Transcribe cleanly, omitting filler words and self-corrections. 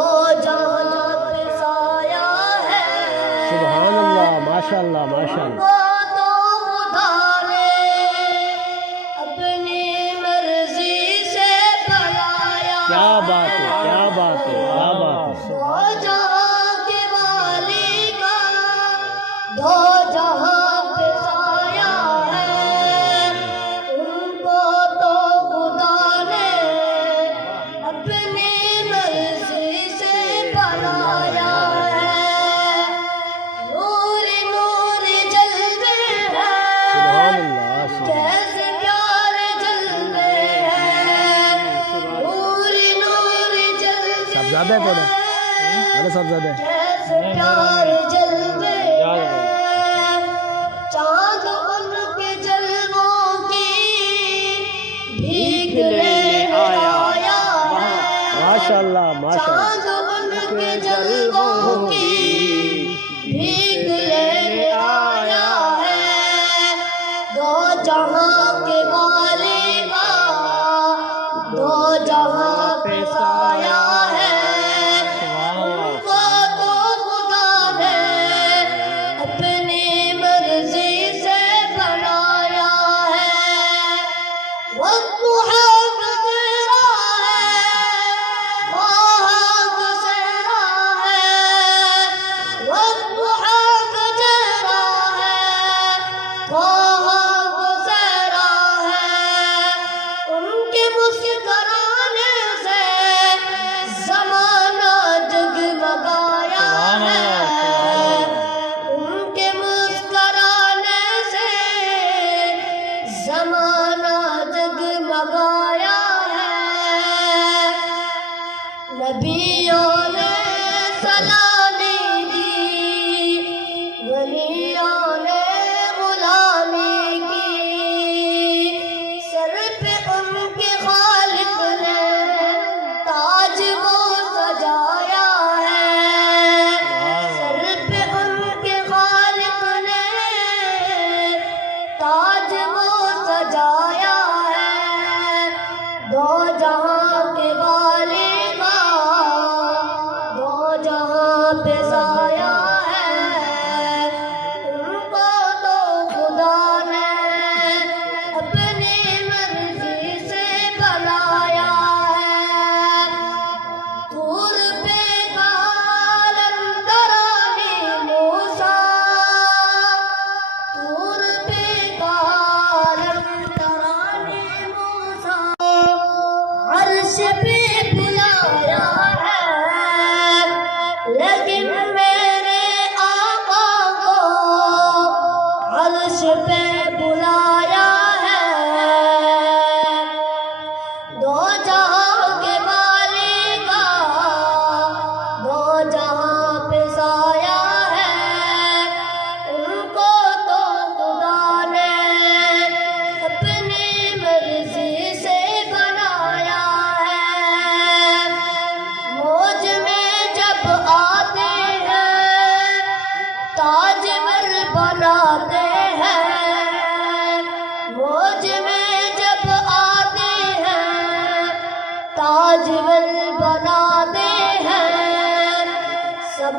دو جہاں پہ سایہ ہے۔ سبحان اللہ، ماشاء اللہ ماشاء اللہ۔ تو خدا نے اپنی مرضی سے بنایا، کیا بات ہے، کیا بات ہے، کیا بات ہے۔ دو جہاں کے والی کا دو جہاں پہ سایہ ہے، ان کو تو خدا نے اپنی مرضی سے بنایا ہے۔ نور نور جلوے ہیں، سبحان اللہ، کیسے پیارے جلوے ہیں، نور نور جلوے صاحبزادہ ہے کون ہے؟ میرے صاحبزادہ ہے۔ کیسے پیارے جلوے ہیں، چاند ان کے جلووں کی بھیک لینے آیا ہے۔ ماشاء اللہ ماشاء اللہ۔ چاند ان کے جلووں کی بھیک لینے آیا ہے، دو جہاں کے والی کا دو جہاں پہ سایہ ہے۔ ان کو تو خدا نے اپنی مرضی سے بنایا ہے۔ والضحیٰ گزرا ہے، خواہاں گزرا ہے، والضحیٰ گزرا ہے، خواہاں گزرا ہے، ان کے مسکرانے سے زمانہ جگمگایا ہے، ان کے مسکرانے سے زمانہ جگمگایا ہے۔ نبیوں نے سلامی دی، ولیوں نے غلامی کی، سر پہ ان کے خالق نے تاج وہ سجایا ہے، سر پہ ان کے خالق نے تاج وہ سجایا ہے، دو جہاں کے والی کا دو جہاں پہ سایہ ہے، ان کو تو خدا نے اپنی مرضی سے بنایا ہے۔ طور پہ کالم ترانی موسیٰ، طور پہ کالم ترانی موسیٰ، عرش پہ بلایا ہے، لیکن میرے آقا کو عرش پہ بلایا ہے، دو جہاں کے والی کا دو جہاں پہ سایہ ہے، ان کو تو خدا نے اپنی مرضی سے بنایا ہے۔ موج میں جب آتے ہیں تاجور بناتے ہیں، موج میں جب آتے ہیں تاجور بناتے ہیں، سب